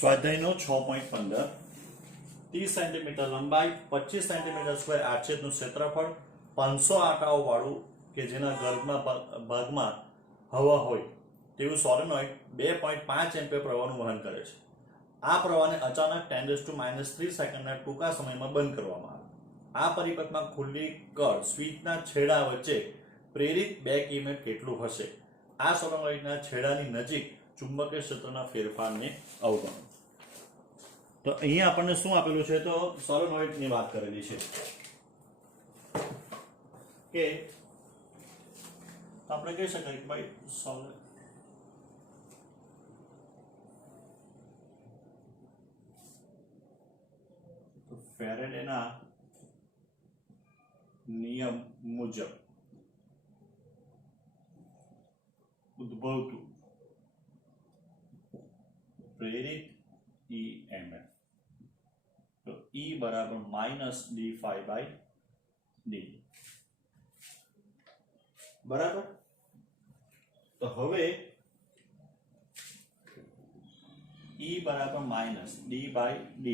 સ્વાધ્યાયનો 6.15 30 centimetre લંબાઈ 25 centimetre square આડછેદનું ક્ષેત્રફળ 500 આંટાઓ વાળું કે જેના ભાગમાં હવા હોય તેવું સોલેનોઇડ 2.5 એમ્પિયર પ્રવાહનું વહન કરે છે. આ પ્રવાહને અચાનક 10⁻³ સેકન્ડના ટૂંકા સમયમાં બંધ કરવામાં આવે. આ પરિપથમાં ખુલ્લી કળ સ્વિચના છેડા વચ્ચે પ્રેરિત બેક ઇએમએફ કેટલું હશે? આ સોલેનોઇડના છેડાની નજીક ચુંબકીય ક્ષેત્રના ફેરફારને અવગણો. તો અહીંયા આપણને શું આપેલું છે? તો સોલેનોઇડની વાત કરેલી છે કે આપણે કહી શકાય કે ભાઈ ફેરેડેના નિયમ મુજબ ઉદ્ભવતું પ્રેરિત EMF તો E બરાબર -d∅dt બરાબર. તો હવે E બરાબર -d/dt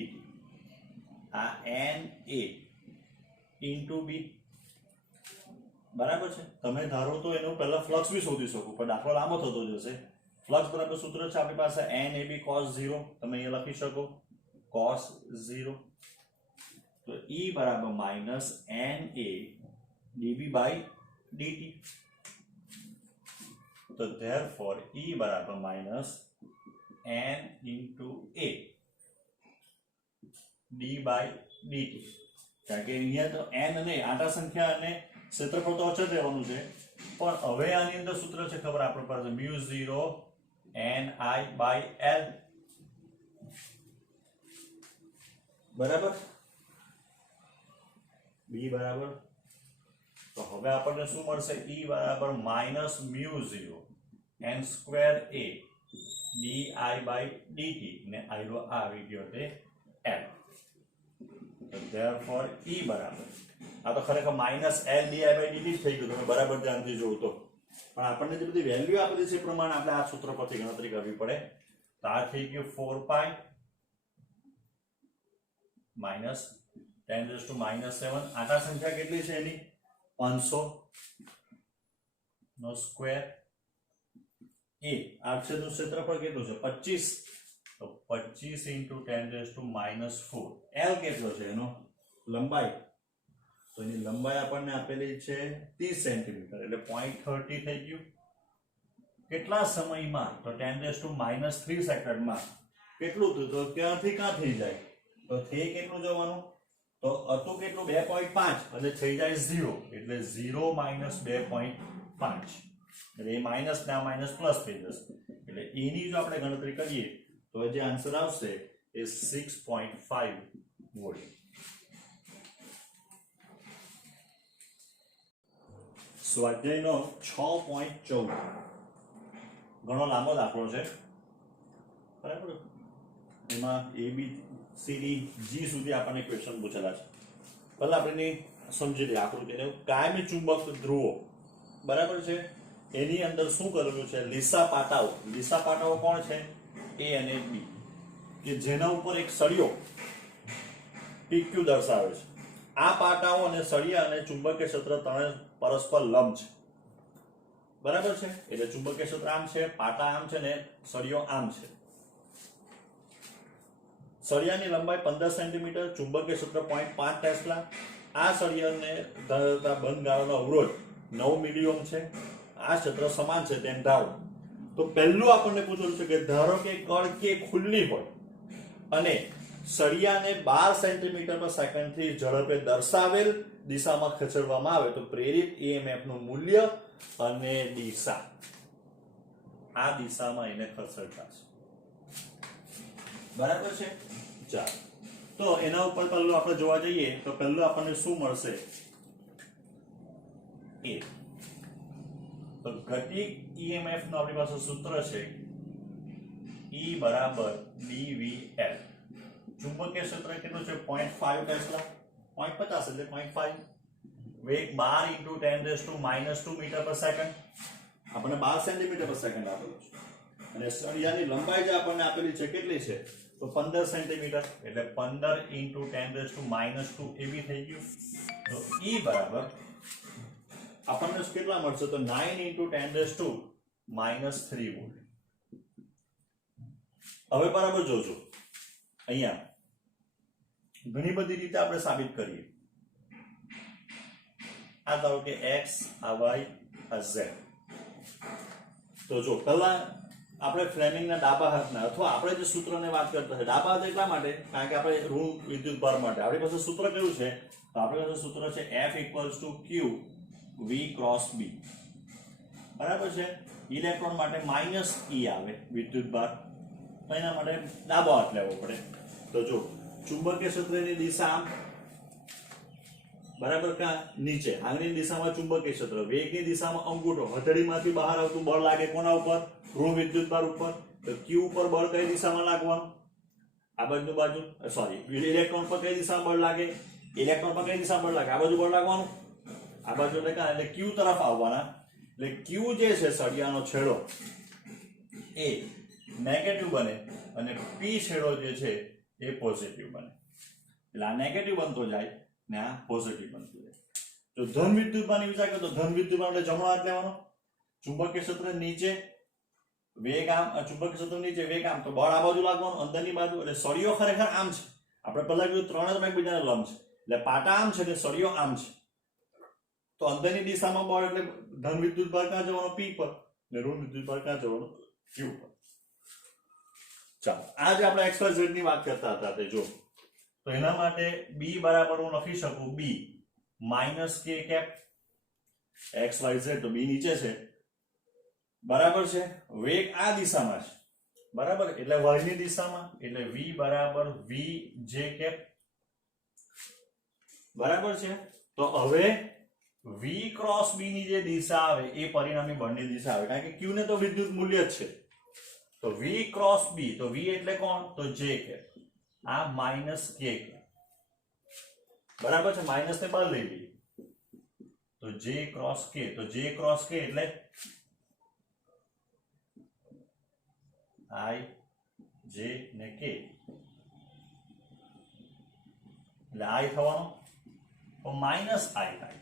આ NA ઇન્ટુ B બરાબર છે. તમે ધારો તો એનું પહેલા ફ્લક્સ બી શોધી શકો, પણ દાખલો લાંબો થતો જશે. ફ્લક્સ બરાબર સૂત્ર છે આપણી પાસે NAB cos 0, તમે અહીંયા લખી શકો cos 0. તો E બરાબર -NA dB/dt. તો therefore E બરાબર -N into A d/dt. કારણ કે અહીંયા તો n અને આંટા સંખ્યા અને ક્ષેત્રફળ તો અચળ રહેવાનું છે, પણ હવે આની અંદર સૂત્ર છે ખબર આપણી પાસે μ0 Ni/L બરાબર. B બરાબર. તો હવે આપણને શું મળશે? E બરાબર -μ0 n² A di/dt ને આયરો આવી ગયો તે L. તો therefore E બરાબર, આ તો ખરેખર -L di/dt થઈ ગયું, તમે બરાબર ધ્યાનથી જોવો તો. પણ આપણને જે બધી વેલ્યુ આપેલી છે એ પ્રમાણે આપણે આ સૂત્ર પરથી ગણતરી કરવી પડે. તો આ થઈ ગયું 4π -10⁻⁷. આંટા સંખ્યા કેટલી છે એની? 500 નો સ્ક્વેર. એ આડછેદનું ક્ષેત્રફળ કેટલું છે? 25. તો 25 × 10⁻⁴. L કેટલો છે એનો? લંબાઈ. તો એની લંબાઈ આપણને આપેલી છે 30 સેન્ટીમીટર, એટલે 0.30 થઈ ગયું. કેટલા સમયમાં? તો 10⁻³ સેકન્ડમાં. કેટલું થયું? તો ક્યાંથી ક્યાં થઈ જાય? તો થઈ કેટલું જવાનું? તો હતું કેટલું? 2.5 અને થઈ જાય 0, એટલે 0 - 2.5. એટલે એ માઇનસ ના માઇનસ પ્લસ થઈ જશે. એટલે એની જો આપણે ગણતરી કરીએ તો જે આન્સર આવશે એ 6.5 વોલ્ટ. સ્વાધ્યાયનો 6.14 ઘણો લાંબો દાખલો છે બરાબર. એમાં ABCD G સુધી આપણને ક્વેશ્ચન પૂછેલા છે. પહેલા આપણે સમજી લઈએ આકૃતિને. કાયમી ચુંબક ધ્રુવો બરાબર છે, એની અંદર શું કરેલું છે? લીસા પાટાઓ. લીસા પાટાઓ કોણ છે? A અને B, કે જેના ઉપર એક સળિયો PQ દર્શાવે છે. આ પાટાઓ અને સળિયા અને ચુંબકીય ક્ષેત્ર ત્રણે પરસ્પર લંબ છે બરાબર છે. એટલે ચુંબકીય ક્ષેત્ર આમ છે, પાટા આમ છે ને સળિયો આમ છે. સળિયાની લંબાઈ 15 સેન્ટીમીટર, ચુંબકીય ક્ષેત્ર 0.5 ટેસ્લા. આ સળિયાને ધરાવતા બંધ ગાળાનો અવરોધ 9 મિલી ઓહ્મ છે. આ ક્ષેત્ર સમાન છે તેમ ધારો. તો પહેલું આપણને પૂછેલું છે કે ધારો કે કળ કે ખુલ્લી હોય અને સળિયાને 12 સેન્ટીમીટર પર સેકન્ડથી ઝડપે દર્શાવેલ દિશામાં ખસેડવામાં આવે તો પ્રેરિત EMF નું મૂલ્ય અને દિશા. આ દિશામાં એને ખસેડતા છે બરાબર છે. ચાલો, તો એના ઉપર પહેલું આપણે જોવા જઈએ તો પહેલું આપણને શું મળશે? એ તો ગતિક EMF નું આપણી પાસે સૂત્ર છે E બરાબર dVL. ચુંબકીય ક્ષેત્ર કેટલું છે? 0.5 ટેસ્લા. 0.50 એટલે 0.5. વેગ 12 × 10⁻² મીટર પર સેકન્ડ. આપણને 12 સેન્ટીમીટર પર સેકન્ડ આપેલું છે. અને સળિયાની લંબાઈ જે આપણને આપેલી છે કેટલી છે તો 15 સેન્ટીમીટર એટલે 15 × 10⁻², એ બી થઈ ગયું. તો E બરાબર આપણને કેટલા મળશે તો 9 × 10⁻³ વોલ્ટ. હવે બરાબર જોજો, અહીંયા ઘણી બધી રીતે આપણે સાબિત કરીએ. આ ધારો કે x, આ y, આ z. તો જો પહેલા આપણે ફ્લેમિંગના ડાબા હાથના અથવા આપણે જે સૂત્રને વાત કરતા છે ડાબા હાથ એટલા માટે કારણ કે આપણે ઋણ વિદ્યુત ભાર માટે આપણી પાસે સૂત્ર કયું છે તો આપણી પાસે સૂત્ર છે F = Q V × B. બરાબર છે. ઇલેક્ટ્રોન માટે -E આવે વિદ્યુત ભાર, તો એના માટે ડાબો હાથ લેવો પડે. તો જો ચુંબકીય ક્ષેત્રની દિશા આમ, બરાબર, કા નીચે આંગળીની દિશામાં ચુંબકીય ક્ષેત્ર, વેગની દિશામાં અંગૂઠો, હથેળીમાંથી બહાર આવતું બળ લાગે કોના ઉપર? ઋણ વિદ્યુત ભાર ઉપર. તો Q ઉપર બળ કઈ દિશામાં લાગવાનું? આ બાજુ સોરી, ઇલેક્ટ્રોન પર કઈ દિશામાં બળ લાગે? ઇલેક્ટ્રોન પર કઈ દિશામાં બળ લાગે? આ બાજુ બળ લાગવાનું. આ બાજુ એટલે Q તરફ આવવાના. એટલે Q જે છે સળિયાનો છેડો એ નેગેટિવ બને અને P છેડો જે છે એ પોઝિટિવ બને. એટલે આ નેગેટિવ બનતો જાય ને આ પોઝિટિવ બનતું જાય. જો ધન વિદ્યુતભારની વિચાર કરો તો ધન વિદ્યુતભાર એટલે જમણો હાથ લેવાનો. ચુંબકીય ક્ષેત્ર નીચે, વેગ આમ, ચુંબકીય ક્ષેત્ર નીચે, વેગ આમ, તો બળ આ બાજુ લાગવાનું અંદરની બાજુ. એટલે સળિયો ખરેખર આમ છે. આપણે પહેલા કીધું ત્રણ એકબીજાને લંબ છે. એટલે પાટા આમ છે એટલે સળિયો આમ છે. તો અંદરની દિશામાં બળ એટલે ધન વિદ્યુતભાર ક્યાં જવાનો? P પર. ને ઋણ વિદ્યુતભાર ક્યાં જવાનો? Q પર. ચાલો, આજે આપણે XYZ ની વાત કરતા હતા તે જો. તો એના માટે B બરાબર હું લખી શકું B - K કેપ XYZ, તો B નીચે છે, બરાબર છે. વેગ આ દિશામાં છે, બરાબર, એટલે y ની દિશામાં, એટલે V બરાબર VJ કેપ, બરાબર છે. તો હવે V × B ની જે દિશા આવે એ પરિણામી બળની દિશા આવે, કારણ કે Q ને તો વિદ્યુત મૂલ્ય જ છે. તો V × B, તો V એટલે કોણ? તો J કેપ. આ -K કેપ, બરાબર છે. માઇનસ ને બહાર લઈ લઈએ તો J × K, તો J × K એટલે I J ને K, એટલે I થવાનો તો -I થાય.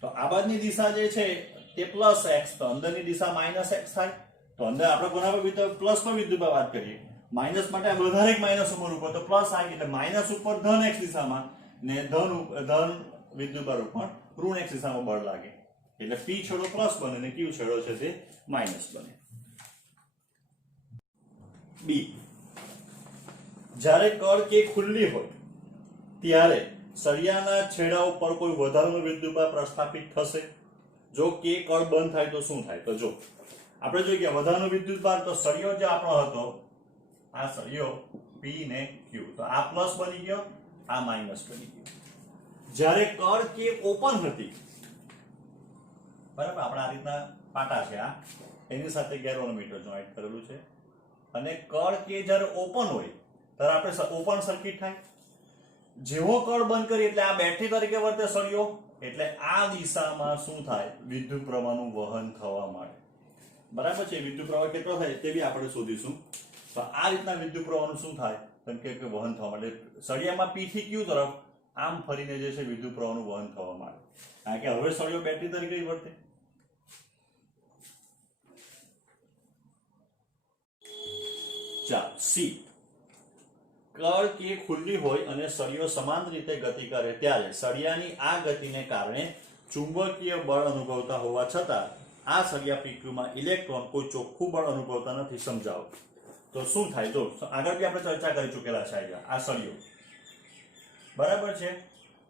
તો આ બાજુની દિશા જે છે તે +x, તો અંદરની દિશા -x થાય. તો અંદર આપણે કોના પર પ્લસ પર વિદ્યુત પર વાત કરીએ, માઇનસ માટે વધારે એક માઇનસ ઉપર તો +I, એટલે માઇનસ ઉપર ધન x દિશામાં ને ધન વિદ્યુત ભાર ઉપર ઋણ x દિશામાં બળ લાગે. એટલે P છેડો પ્લસ બને ને Q છેડો છે તે માઇનસ બને. B, જ્યારે કળ K ખુલ્લી હોય ત્યારે સળિયાના છેડા ઉપર કોઈ વધારાનો વિદ્યુત ભાર પ્રસ્થાપિત થશે. જો K કળ બંધ થાય તો શું થાય? તો જો આપણે જોઈએ કે વધારાનો વિદ્યુત ભાર, તો સળિયો જે આપણો હતો આ સળિયો P ને Q, તો આ પ્લસ બની ગયો, આ માઇનસ બની ગયો. જ્યારે કળ K ઓપન હતી, બરાબર, આપણે આ રીતના પાટા છે, આ એની સાથે ગેલ્વેનોમીટર જોઈન્ટ કરેલું છે, અને કળ K જ્યારે ઓપન હોય ત્યારે આપણે ઓપન સર્કિટ થાય. જેવો કળ બંધ કરી એટલે આ બેટરી તરીકે વર્તે સળિયો, એટલે આ દિશામાં શું થાય? વિદ્યુત પ્રવાહનું વહન થવા માંડે, બરાબર છે. વિદ્યુત પ્રવાહ કેટલો થાય તે બી આપણે શોધીશું. તો આ રીતના વિદ્યુત પ્રવાહનું શું થાય કે વહન થવા માંડે. સળિયામાં P થી Q તરફ આમ ફરીને જે છે વિદ્યુત પ્રવાહનું વહન થવા માંડે, કારણ કે હવે સળિયો બેટરી તરીકે વર્તે. ચાલો, C, કળ K ખુલ્લી હોય અને સળિયો સમાન રીતે ગતિ કરે ત્યારે સળિયાની આ ગતિને કારણે ચુંબકીય બળ અનુભવતા હોવા છતાં આ સળિયા PQ માં ઇલેક્ટ્રોન કોઈ ચોખ્ખું બળ અનુભવતા નથી. સમજાવો તો શું થાય? જો આગળ બી આપણે ચર્ચા કરી ચૂકેલા છે. આ સળિયો, બરાબર છે.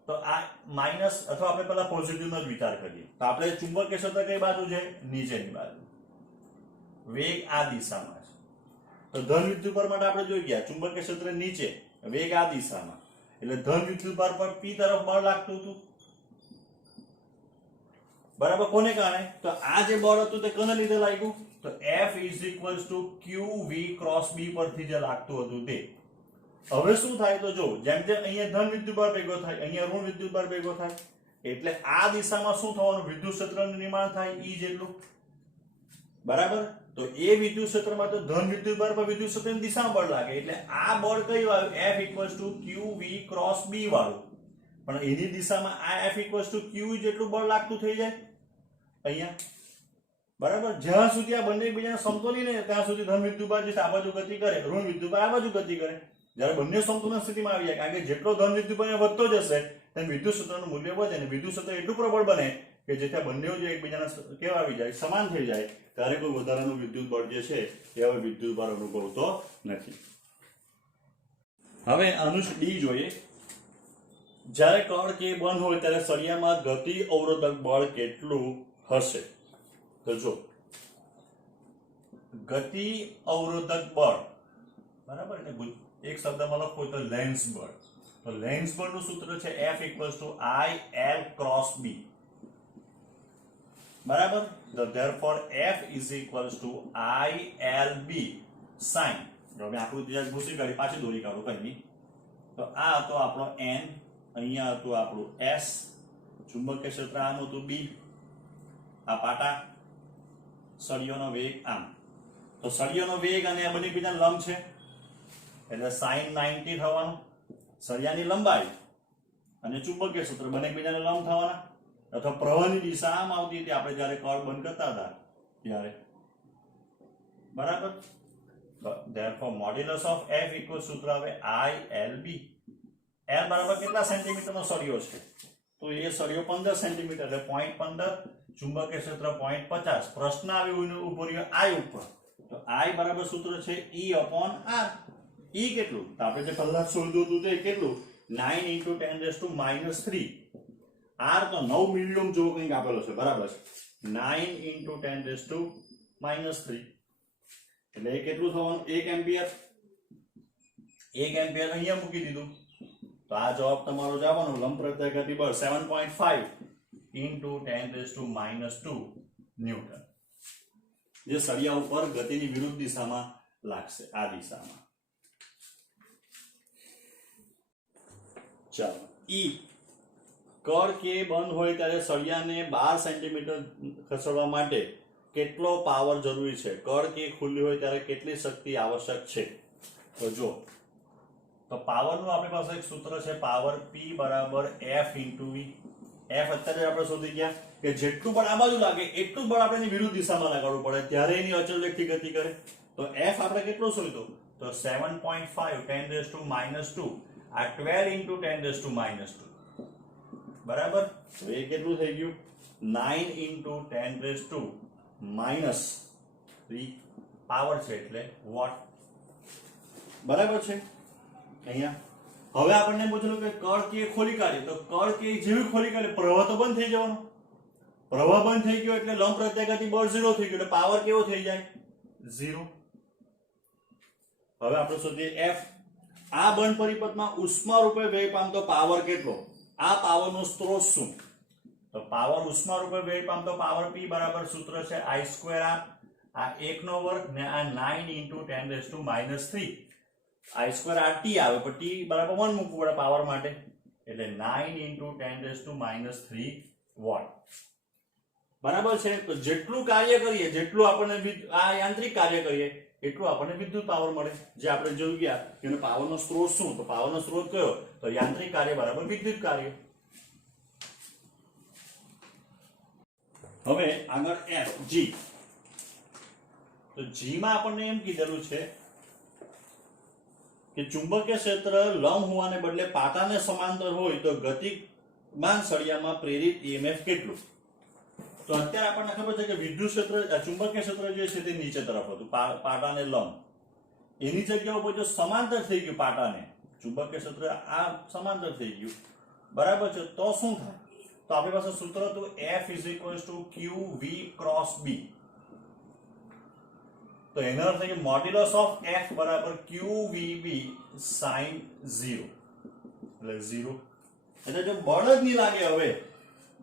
તો આ માઇનસ અથવા આપણે પેલા પોઝિટિવનો જ વિચાર કરીએ. તો આપણે ચુંબકીય ક્ષેત્ર કઈ બાજુ છે? નીચેની બાજુ. વેગ આ દિશામાં છે. તો ધન વિદ્યુતભાર માટે આપણે જોઈ ગયા ચુંબકીય ક્ષેત્ર નીચે, વેગ આ દિશામાં, એટલે ધન વિદ્યુતભાર પર P તરફ બળ લાગતું હતું, બરાબર. કોને કારણે? તો આ જે બળ હતું તે કોને લીધે લાગ્યું? તો F = QV × B પરથી જે લાગતું હતું તે. હવે શું થાય? તો જો જેમ જેમ અહીંયા ધન વિદ્યુતભાર ભેગો થાય, અહીંયા ઋણ વિદ્યુતભાર ભેગો થાય, એટલે આ દિશામાં શું થવાનું? વિદ્યુત ક્ષેત્રનું નિર્માણ થાય E જેટલું, બરાબર. તો એ વિદ્યુત ક્ષેત્રમાં તો ધન વિદ્યુત ભાર પર વિદ્યુત ક્ષેત્રની દિશામાં બળ લાગે, એટલે આ બળ કયું આવ્યું? F = QV ક્રોસ B વાળું. પણ એની દિશામાં આ F = QE જેટલું બળ લાગતું થઈ જાય અહીંયા. બરાબર, જ્યાં સુધી આ બંને એકબીજાને સમતોલી ને ત્યાં સુધી ધન વિદ્યુત ભાર જે આ બાજુ ગતિ કરે, ઋણ વિદ્યુત ભાર આ બાજુ ગતિ કરે. જ્યારે બંને સમતુલન સ્થિતિમાં આવી જાય, કારણ કે જેટલો ધન વિદ્યુત ભાર વધતો જશે તેમ વિદ્યુત ક્ષેત્રનું મૂલ્ય વધે, અને વિદ્યુત ક્ષેત્ર એટલું પ્રબળ બને કે જેથી બંને જે એકબીજાના કેવા આવી જાય, સમાન થઈ જાય, ત્યારે કોઈ વધારાનું વિદ્યુત બળ જે છે એ હવે વિદ્યુત ભાર અનુભવતો નથી. હવે અનુશ ડી જોઈએ. જ્યારે કણ કે બંધ હોય ત્યારે સળિયામાં ગતિ અવરોધક બળ કેટલું હશે? તો જો ગતિ અવરોધક બળ, બરાબર, એટલે એક શબ્દમાં લખો તો લેન્સ બળ. તો લેન્સ બળનું સૂત્ર છે F = IL ક્રોસ B. બરાબર, તો therefore F = ILB sin. હવે આકૃતિ ભૂસી કાઢી પાછી દોરી કાઢો કઈ નહીં. તો આ હતો આપણો N, અહીંયા હતું આપણું S, ચુંબકીય ક્ષેત્ર આમ હતું B, આ પાટા, સળિયોનો વેગ આમ. તો સળિયોનો વેગ અને આ બંને એકબીજાને લંબ છે એટલે sin 90 થવાનું. સળિયાની લંબાઈ અને ચુંબકીય ક્ષેત્ર બંને એકબીજાને લંબ થવાના. અથવા પ્રવાહની દિશા આમ આવતી હતી આપણે જ્યારે કળ બંધ કરતા હતા ત્યારે. બરાબર, therefore modulus of F = સૂત્ર આવે ILB. L બરાબર કેટલા સેન્ટીમીટરનો સળિયો છે? તો એ સળિયો 15 સેન્ટીમીટર એટલે 0.15, ચુંબકીય ક્ષેત્ર 0.50. પ્રશ્ન આવ્યો ઉભો રહ્યો I ઉપર, તો I બરાબર સૂત્ર છે E/R. E કેટલું? તો આપણે જે પહેલા શોધ્યું હતું તે કેટલું? 9 × 10⁻³ R તો 9 મિલિયમ જેવો કંઈક આપેલો છે, બરાબર છે. 9 × 10⁻³ એટલે એ કેટલું થવાનું? 1 એમ્પિયર. 1 એમ્પિયર અહીંયા મૂકી દીધું, તો આ જવાબ તમારો જવાનો લંબ પ્રત્યાઘાતી બળ 7.5 × 10⁻² ન્યૂટન, જે સળિયા ઉપર ગતિની વિરુદ્ધ દિશામાં લાગશે, આ દિશામાં. ચાલો, ઈ કળ કે બંધ હોય ત્યારે સળિયાને 12 સેન્ટીમીટર ખસેડવા માટે કેટલો પાવર જરૂરી છે? કળ કે ખુલ્લી હોય ત્યારે કેટલી શક્તિ આવશ્યક છે? તો જો, તો પાવરનું આપણી પાસે એક સૂત્ર છે, power P = F × V. F અત્યારે આપણે શોધી ગયા કે જેટલું બળ આ બાજુ લાગે એટલું બળ આપણે એની વિરુદ્ધ દિશામાં લગાડવું પડે ત્યારે એની અચળ વેગથી ગતિ કરે. તો F આપણે કેટલો શોધ્યો? તો 7.5 10⁻², આ 12 × 10⁻². બરાબર, તો એ કેટલું થઈ ગયું? 9 × 10⁻³ પાવર છે એટલે વોટ. બરાબર છે. અહીંયા હવે આપણને પૂછેલું કે કળ કે ખોલી કાઢે, તો કળ કે જેવી ખોલી કાઢે પ્રવાહ તો બંધ થઈ જવાનો. પ્રવાહ બંધ થઈ ગયો એટલે લંબ પ્રત્યાઘાતી બળ 0 થઈ ગયું, એટલે પાવર કેવો થઈ જાય? 0. હવે આપણે શોધીએ F. આ બંધ પરિપથમાં ઉષ્મા રૂપે વ્યય પામતો પાવર કેટલો? આ પાવરનો સ્ત્રોત શું? તો પાવર ઉષ્મા રૂપે વ્યય પામતો પાવર P બરાબર સૂત્ર છે I²R. આ 1/2 ને આ 9 × 10⁻³ I²RT આવે, પણ T બરાબર 1 મૂકવું પડે પાવર માટે, એટલે 9 × 10⁻³ વોટ. બરાબર છે. તો જેટલું કાર્ય કરીએ, જેટલું આપણને આ યાંત્રિક કાર્ય કરીએ એટલું આપણને વિદ્યુત પાવર મળે. જે આપણે જોઈ ગયા કે એનો પાવરનો સ્ત્રોત શું? તો પાવરનો સ્ત્રોત કયો? તો યાંત્રિક કાર્ય બરાબર વિદ્યુત કાર્ય. હવે આગળ F G. તો G માં આપણને એમ કીધેલું છે કે ચુંબકીય ક્ષેત્ર લંબ હોવાને બદલે પાટાને સમાંતર હોય તો ગતિમાન સળિયામાં પ્રેરિત EMF કેટલું? તો અત્યારે આપણને ખબર છે કે વિદ્યુત ક્ષેત્ર, ચુંબકીય ક્ષેત્ર જે છે તે નીચે તરફ હતું, પાટાને લંબ. એની જગ્યા ઉપર જો સમાંતર થઈ ગયું પાટાને, ચુંબકીય ક્ષેત્ર આ સમાંતર થઈ ગયું, બરાબર છે, તો શું થાય? તો આપણી પાસે સૂત્ર હતું F = QV ક્રોસ B. તો એનો અર્થ છે કે modulus of F = QVB sin 0, એટલે 0. એટલે જો બળ જ નહીં લાગે હવે,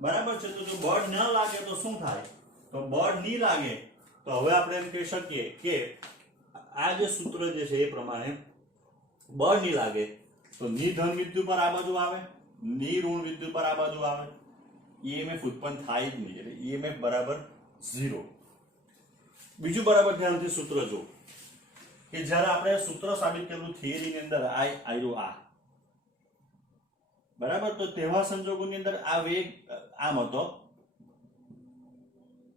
બરાબર છે, તો જો બળ ન લાગે તો શું થાય? તો બળ નહીં લાગે તો હવે આપણે એમ કહી શકીએ કે આ જે સૂત્ર જે છે એ પ્રમાણે બળ નહીં લાગે તો ની ધન વિદ્યુત પર આ બાજુ આવે, ની ઋણ વિદ્યુત પર આ બાજુ આવે, EMF ઉત્પન્ન થાય જ નહીં, એટલે EMF = 0. બીજું બરાબર ધ્યાનથી સૂત્ર જો કે જ્યારે આપણે સૂત્ર સાબિત કરેલું થિયરીની અંદર આવ્યું આ બરાબર, તો તેવા સંજોગોની અંદર આ વેગ આમ હતો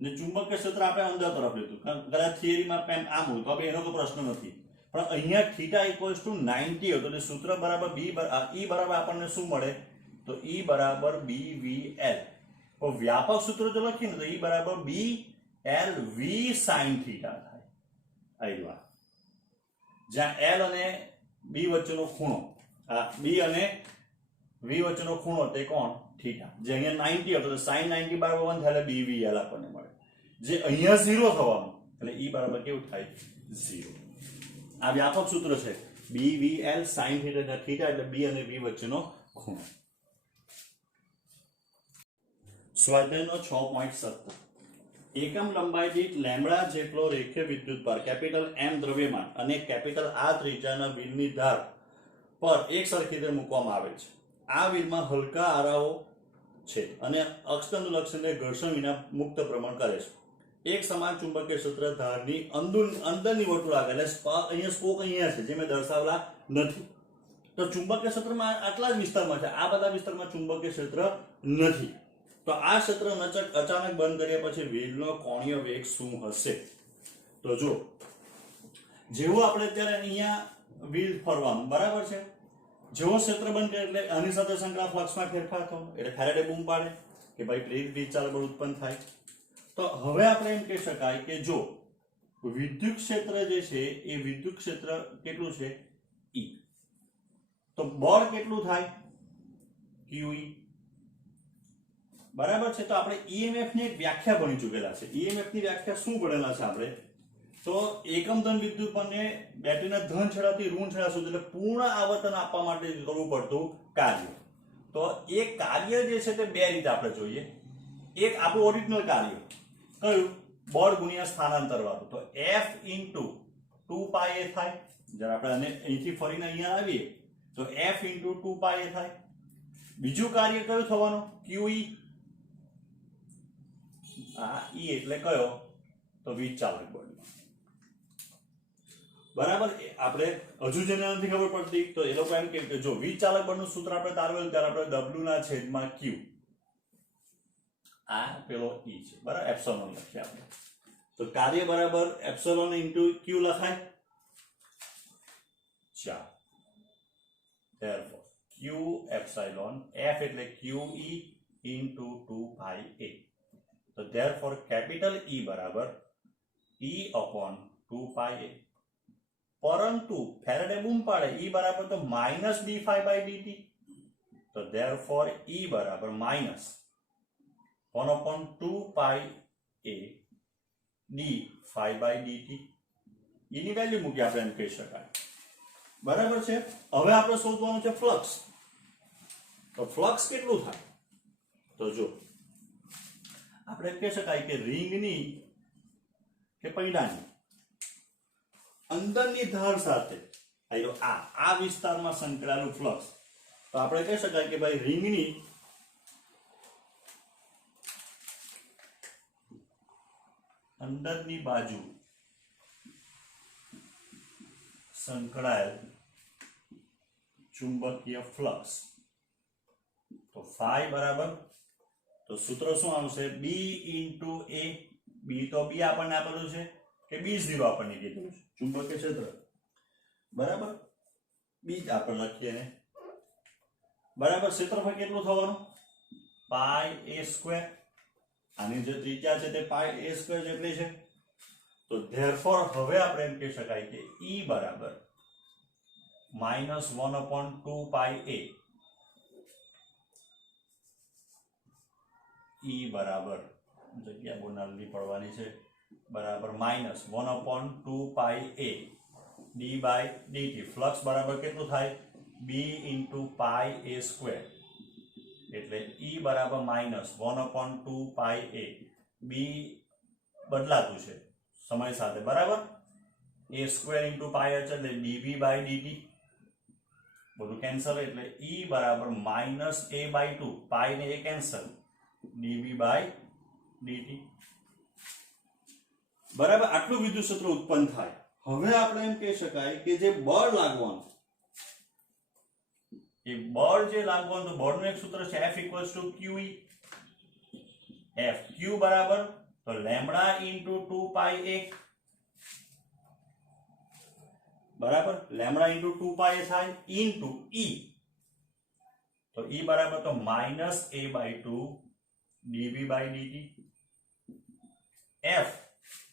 ને ચુંબકીય ક્ષેત્ર આપણે અંદર તરફ લીધું, કદાચ થિયરીમાં આમ હોય તો આપણે એનો કોઈ પ્રશ્ન નથી, પણ અહીંયા થીટા ઇક્વલ્સ ટુ 90 હતો એટલે સૂત્ર બરાબર E બરાબર આપણને શું મળે તો E બરાબર BVL. તો વ્યાપક સૂત્ર જો લખીએ ને તો E બરાબર BLV sin થીટા થાય. આવ્યું જ્યાં L અને B વચ્ચેનો ખૂણો, B અને V વચ્ચેનો ખૂણો તે કોણ થીટા, જે અહીંયા 90 હતો તો sin 90 બરાબર 1 થાય એટલે BVL આપણને મળે, જે અહીંયા 0 થવાનું એટલે E બરાબર કેવું થાય 0. આ વ્યાપક સૂત્ર છે BVL sin થીટા, થીટા એટલે B અને V વચ્ચેનો ખૂણો. સ્વાધ્યાયનો 6.17 એકમ લંબાઈ દીઠ લેમ્બડા જેટલો રેખીય વિદ્યુતભાર કેપિટલ M દ્રવ્યમાન અને કેપિટલ R ત્રિજ્યાના વ્હીલની ધાર પર એક સરખી રીતે મૂકવામાં આવે છે. આ વ્હીલમાં હલકા આરાઓ છે અને અક્ષતંતુ લક્ષણને ઘર્ષણ વિના મુક્ત ભ્રમણ કરે છે. એક સમાન ચુંબકીય ક્ષેત્ર ધારની અંદરની વર્તુળાકાર એટલે અહીંયા સ્પોક અહીંયા છે જે મેં દર્શાવેલા નથી, તો ચુંબકીય ક્ષેત્રમાં આટલા જ વિસ્તારમાં છે, આ બધા વિસ્તારમાં ચુંબકીય ક્ષેત્ર નથી. તો આ ક્ષેત્ર અચાનક બંધ કર્યા પછી વ્હીલનો કોણીય વેગ શું હશે? તો જો જેવું આપણે અત્યારે અહીંયા વ્હીલ ફરવાનું બરાબર છે, જેવો ક્ષેત્ર બંધ કરે એટલે આની સાથે સંકળાયેલા ફ્લક્સમાં ફેરફાર થયો એટલે ફેરાડે બૂમ પાડે કે ભાઈ પ્રેરિત વીજચાલક બળ ઉત્પન્ન થાય. તો હવે આપણે એમ કહી શકાય કે જો વિદ્યુત ક્ષેત્ર જે છે એ વિદ્યુત ક્ષેત્ર કેટલું છે E, તો બળ કેટલું થાય QE બરાબર છે. તો આપણે EMF ની એક વ્યાખ્યા ભણી ચૂકેલા છે. EMF ની વ્યાખ્યા શું ભણેલા છે આપણે? તો એકમ ધન વિદ્યુત પણને બેટરીના ધન છેડાથી ઋણ છેડા સુધી એટલે પૂર્ણ આવર્તન આપવા માટે કરવું પડતું કાર્ય. તો એ કાર્ય જે છે તે બે રીતે આપણે જોઈએ. એક આપણું ઓરિજિનલ કાર્ય કયું? બળ ગુણ્યા સ્થાનાંતર વાળું, તો F * 2πa થાય. જ્યારે આપણે આને અહીંથી ફરીને અહીંયા આવીએ તો F * 2πa થાય. બીજું કાર્ય કયું થવાનું? QE. આ E એટલે કયો? તો વીજચાલક બળ. બરાબર. આપણે હજુ જેને નથી ખબર પડતી તો એ લોકો એમ કે જો વીજચાલક બળનું સૂત્ર આપણે તારવેલું ત્યારે આપણે W ના છેદમાં Q, આ પેલો E છે બરાબર, એપ્સિલોન લખીએ આપણે, તો કાર્ય બરાબર એપ્સિલોન * Q લખાય. ચાલો, therefore Q એપ્સિલોન F એટલે QE * 2πa. તો therefore કેપિટલ E બરાબર E/2πa. પરંતુ ફેરાડે બૂમ પાડે E બરાબર તો -dϕ/dt, તો therefore E બરાબર -1/2πa dϕ/dt. એની વેલ્યુ મૂકી આપણે એમ કહી શકાય. બરાબર છે. હવે આપણે શોધવાનું છે ફ્લક્સ. તો ફ્લક્સ કેટલું થાય? તો જો આપણે કહી શકાય કે રિંગની કે પૈડાની અંદરની ધાર સાથે આ વિસ્તારમાં સંકળાયેલું ફ્લક્સ, તો આપણે કહી શકાય કે ભાઈ રિંગની અંદરની બાજુ સંકળાયેલ ચુંબકીય ફ્લક્સ, તો phi બરાબર, તો સૂત્ર શું આવશે? B * A. B તો B આપણને આપેલું છે કે B0 આપણને કીધું છે ચુંબકીય ક્ષેત્ર બરાબર, B આપણે લખીએ ને બરાબર. ક્ષેત્રફળ કેટલું થવાનું? πa². આની જે ત્રિજ્યા છે તે πa² જેટલી છે. તો therefore હવે આપણે એમ કહી શકાય કે E બરાબર -1/2πa. E બરાબર જગ્યા બહુ નાની પડવાની છે બરાબર -1/2πa d/dt. ફ્લક્સ બરાબર કેટલું થાય? B * πa². એટલે E બરાબર -1/2πa. B બદલાતું છે સમય સાથે બરાબર, a² * πa એટલે dv/dt બધું કેન્સલ, એટલે E બરાબર -a/2, પાઈ ને એ કેન્સલ, dv/dt. બરાબર, આટલું વિદ્યુત ક્ષેત્ર ઉત્પન્ન થાય. હવે આપણે એમ કહી શકાય કે જે બળ લાગવાનું, એ બળ જે લાગવાનું, તો બળનું એક સૂત્ર છે F = QE. F Q બરાબર તો લેમ્બડા ઇન્ટુ 2 pi a, બરાબર, લેમ્બડા ઇન્ટુ 2 pi a થાય ઇન્ટુ E, તો E બરાબર તો -a/2 dV/dt. F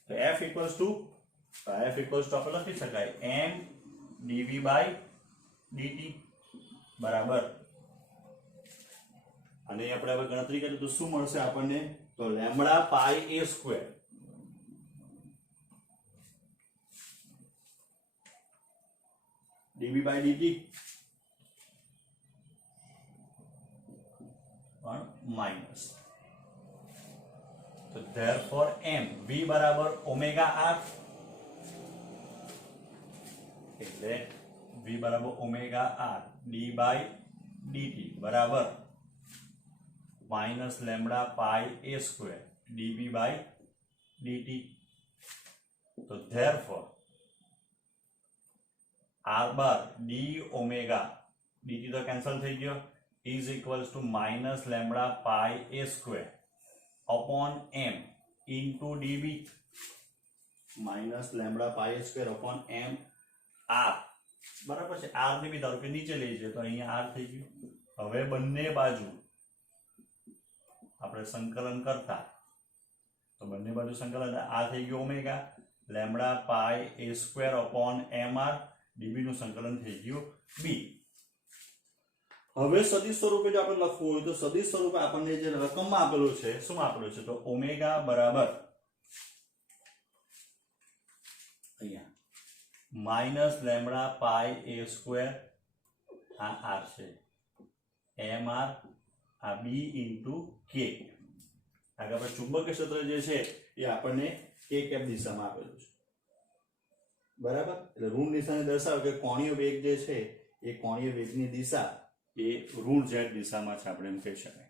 તો F = આપણે લખી શકાય m dV/dt બરાબર. અને આપણે હવે ગણતરી કરીએ તો શું મળશે આપણને, તો lambda pi a square dV/dt પણ માઇનસ. તો therefore m v બરાબર ઓમેગા r, એટલે v બરાબર ઓમેગા r d/dt બરાબર minus lambda pi a square dV/dt. તો therefore r બાર d ઓમેગા dt તો કેન્સલ થઈ ગયો, is equals to minus lambda pi a square upon m into dv, minus lambda pi a square upon m r, બરાબર છે. r ને બી ધારો કે નીચે લઈ જઈએ તો અહીંયા r થઈ ગયું. હવે બંને બાજુ આપણે સંકલન કરતા તો બંને બાજુ સંકલન આ થઈ ગયું omega lambda pi a square upon mr dv નું સંકલન થઈ ગયું b. હવે સદિશ સ્વરૂપે જો આપણે લખવું હોય તો સદિશ સ્વરૂપે આપણને જે રકમમાં આપેલું છે, શું આપેલું છે, તો ઓમેગા બરાબર અહીંયા minus lambda pi a square, આ r છે, mr, આ b ઇન્ટુ k. આગળ આપણે ચુંબકીય ક્ષેત્ર જે છે એ આપણને k કેપ દિશામાં આપેલું છે, બરાબર. એટલે ઋણ નિશાને દર્શાવે કે કોણીય વેગ જે છે એ કોણીય વેગની દિશા એ ઋણ z દિશામાં છે, આપણે એમ કહી શકાય.